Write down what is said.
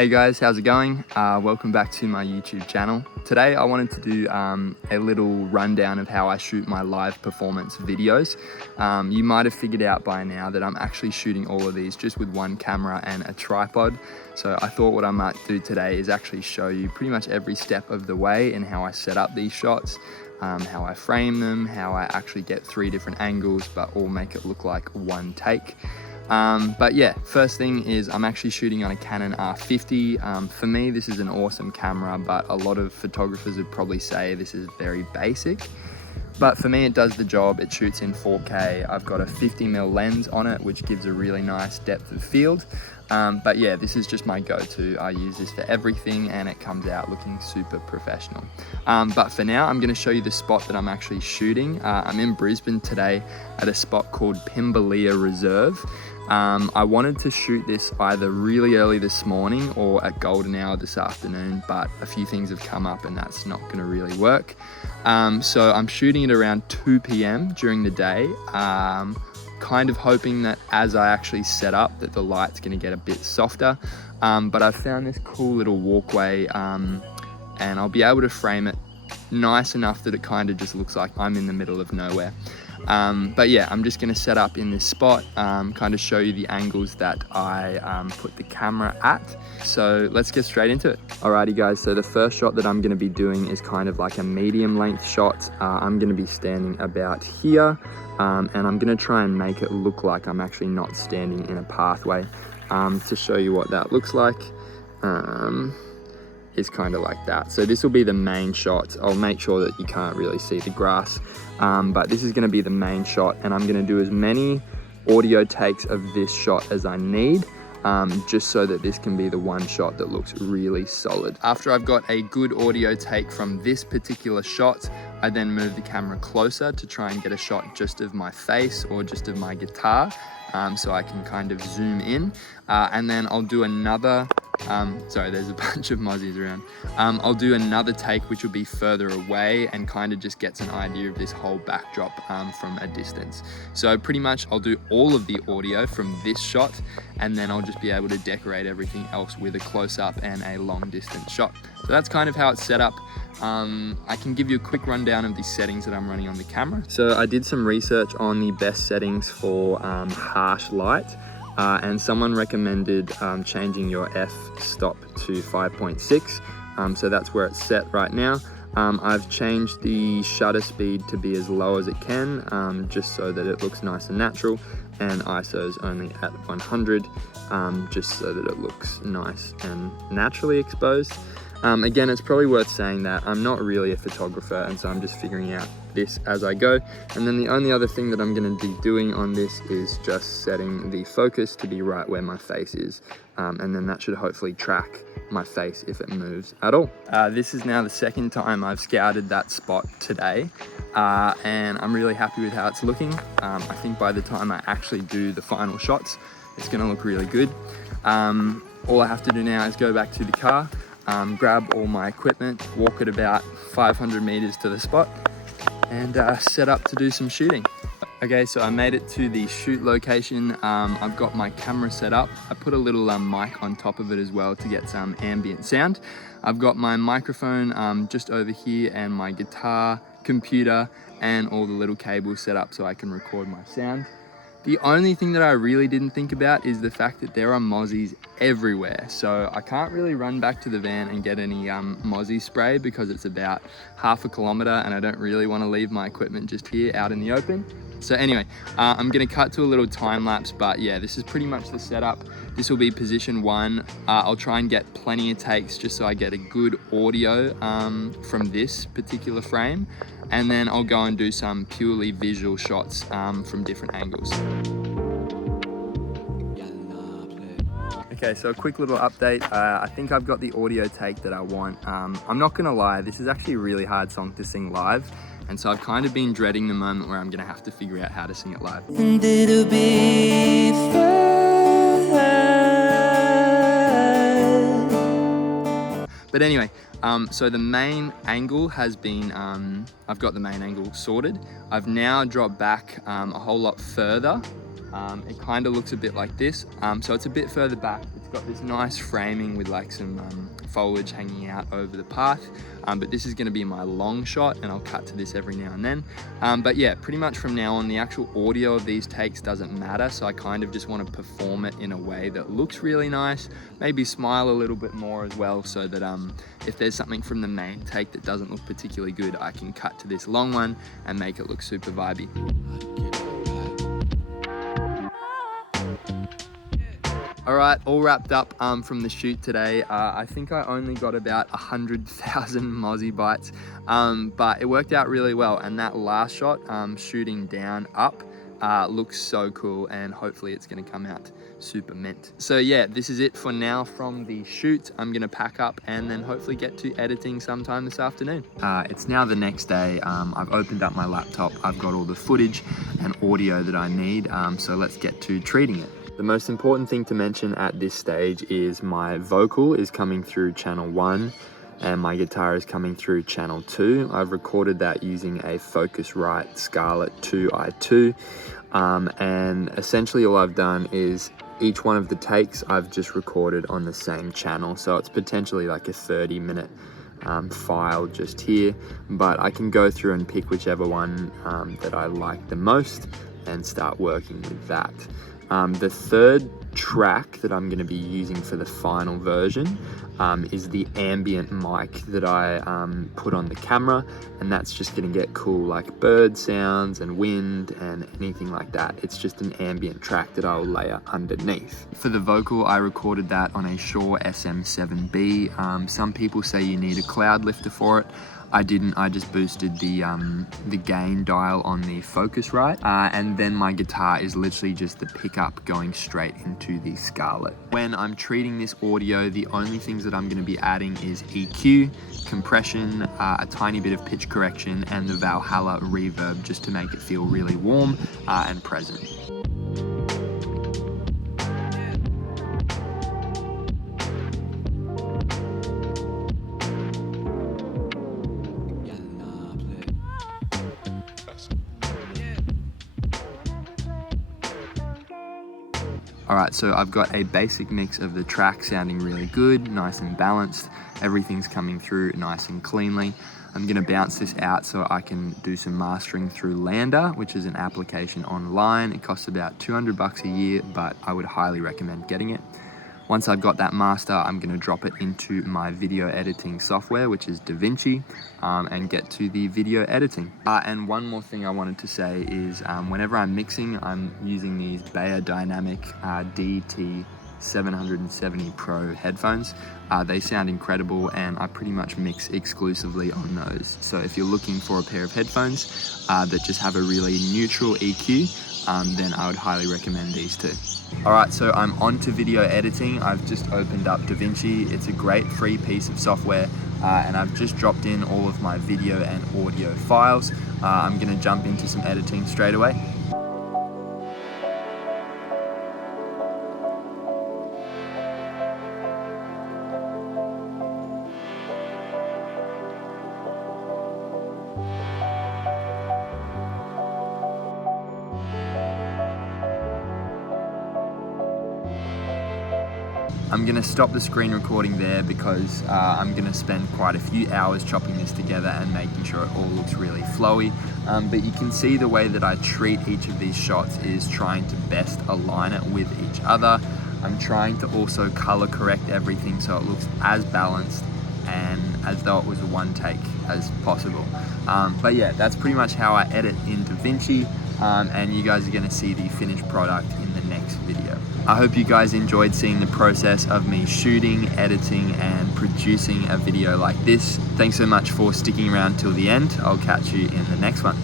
Hey guys, how's it going? Welcome back to my YouTube channel. Today I wanted to do a little rundown of how I shoot my live performance videos. You might have figured out by now that I'm actually shooting all of these just with one camera and a tripod. So I thought what I might do today is actually show you pretty much every step of the way in how I set up these shots, how I frame them, how I actually get 3 different angles but all make it look like one take. But yeah, first thing is I'm actually shooting on a Canon R50. For me, this is an awesome camera, but a lot of photographers would probably say this is very basic. But for me, it does the job. It shoots in 4K. I've got a 50mm lens on it, which gives a really nice depth of field. But yeah, this is just my go-to. I use this for everything and it comes out looking super professional. But for now, I'm gonna show you the spot that I'm actually shooting. I'm in Brisbane today at a spot called Pimbalia Reserve. I wanted to shoot this either really early this morning or at golden hour this afternoon, but a few things have come up and that's not gonna really work. So I'm shooting it around 2 p.m. during the day, kind of hoping that as I actually set up that the light's gonna get a bit softer. But I've found this cool little walkway and I'll be able to frame it nice enough that it kind of just looks like I'm in the middle of nowhere. But yeah, I'm just gonna set up in this spot, kind of show you the angles that I put the camera at. So let's get straight into it. Alrighty guys, so the first shot that I'm gonna be doing is kind of like a medium length shot. I'm gonna be standing about here, and I'm gonna try and make it look like I'm actually not standing in a pathway. To show you what that looks like. Is kind of like that. So this will be the main shot. I'll make sure that you can't really see the grass, but this is going to be the main shot, and I'm going to do as many audio takes of this shot as I need, just so that this can be the one shot that looks really solid. After I've got a good audio take from this particular shot, I then move the camera closer to try and get a shot just of my face or just of my guitar, so I can kind of zoom in, and then I'll do another sorry, there's a bunch of mozzies around. I'll do another take which will be further away and kind of just gets an idea of this whole backdrop from a distance. So pretty much I'll do all of the audio from this shot, and then I'll just be able to decorate everything else with a close-up and a long distance shot. So that's kind of how it's set up. I can give you a quick rundown of the settings that I'm running on the camera. So I did some research on the best settings for harsh light. And someone recommended changing your f-stop to 5.6, so that's where it's set right now. I've changed the shutter speed to be as low as it can, just so that it looks nice and natural, and ISO's only at 100, just so that it looks nice and naturally exposed. Again, it's probably worth saying that I'm not really a photographer, and so I'm just figuring out this as I go. And then the only other thing that I'm going to be doing on this is just setting the focus to be right where my face is, and then that should hopefully track my face if it moves at all. This is now the second time I've scouted that spot today, and I'm really happy with how it's looking. I think by the time I actually do the final shots, it's going to look really good. All I have to do now is go back to the car, grab all my equipment, walk it about 500 meters to the spot, and set up to do some shooting. Okay, so I made it to the shoot location. I've got my camera set up. I put a little mic on top of it as well to get some ambient sound. I've got my microphone just over here, and my guitar, computer, and all the little cables set up so I can record my sound. The only thing that I really didn't think about is the fact that there are mozzies everywhere. So I can't really run back to the van and get any mozzie spray because it's about half a kilometer and I don't really want to leave my equipment just here out in the open. So anyway, I'm gonna cut to a little time lapse, but yeah, this is pretty much the setup. This will be position 1. I'll try and get plenty of takes just so I get a good audio from this particular frame. And then I'll go and do some purely visual shots from different angles. Okay, so a quick little update. I think I've got the audio take that I want. I'm not gonna lie, this is actually a really hard song to sing live. And so I've kind of been dreading the moment where I'm gonna have to figure out how to sing it live. And it'll be fine. But anyway, so the main angle has been, I've got the main angle sorted. I've now dropped back a whole lot further It kind of looks a bit like this. So it's a bit further back. It's got this nice framing with like some foliage hanging out over the path. But this is going to be my long shot, and I'll cut to this every now and then. But yeah, pretty much from now on, the actual audio of these takes doesn't matter. So I kind of just want to perform it in a way that looks really nice, maybe smile a little bit more as well, so that if there's something from the main take that doesn't look particularly good, I can cut to this long one and make it look super vibey. All right, all wrapped up from the shoot today. I think I only got about 100,000 Mozzie bites, but it worked out really well. And that last shot, shooting down up, looks so cool, and hopefully it's gonna come out super mint. So yeah, this is it for now from the shoot. I'm gonna pack up and then hopefully get to editing sometime this afternoon. It's now the next day. I've opened up my laptop. I've got all the footage and audio that I need, so let's get to treating it. The most important thing to mention at this stage is my vocal is coming through channel 1 and my guitar is coming through channel 2. I've recorded that using a Focusrite Scarlett 2i2, and essentially all I've done is each one of the takes I've just recorded on the same channel, so it's potentially like a 30-minute file just here, but I can go through and pick whichever one that I like the most and start working with that. The third track that I'm going to be using for the final version is the ambient mic that I put on the camera, and that's just going to get cool like bird sounds and wind and anything like that. It's just an ambient track that I'll layer underneath. For the vocal, I recorded that on a Shure Sm7b. Some people say you need a cloud lifter for it. I didn't, I just boosted the gain dial on the Focusrite, and then my guitar is literally just the pickup going straight into the Scarlett. When I'm treating this audio, the only things that I'm going to be adding is EQ, compression, a tiny bit of pitch correction, and the Valhalla reverb just to make it feel really warm and present. Alright, so I've got a basic mix of the track sounding really good, nice and balanced. Everything's coming through nice and cleanly. I'm going to bounce this out so I can do some mastering through Lander, which is an application online. It costs about $200 a year, but I would highly recommend getting it. Once I've got that master, I'm going to drop it into my video editing software, which is DaVinci, and get to the video editing. And one more thing I wanted to say is whenever I'm mixing, I'm using these Beyerdynamic Dt 770 Pro headphones. They sound incredible, and I pretty much mix exclusively on those. So if you're looking for a pair of headphones that just have a really neutral EQ, then I would highly recommend these two. Alright, so I'm on to video editing. I've just opened up DaVinci. It's a great free piece of software, and I've just dropped in all of my video and audio files. I'm going to jump into some editing straight away. I'm going to stop the screen recording there because I'm going to spend quite a few hours chopping this together and making sure it all looks really flowy. But you can see the way that I treat each of these shots is trying to best align it with each other. I'm trying to also color correct everything so it looks as balanced and as though it was a one take as possible. But yeah, that's pretty much how I edit in DaVinci, and you guys are going to see the finished product in the next video. I hope you guys enjoyed seeing the process of me shooting, editing, and producing a video like this. Thanks so much for sticking around till the end. I'll catch you in the next one.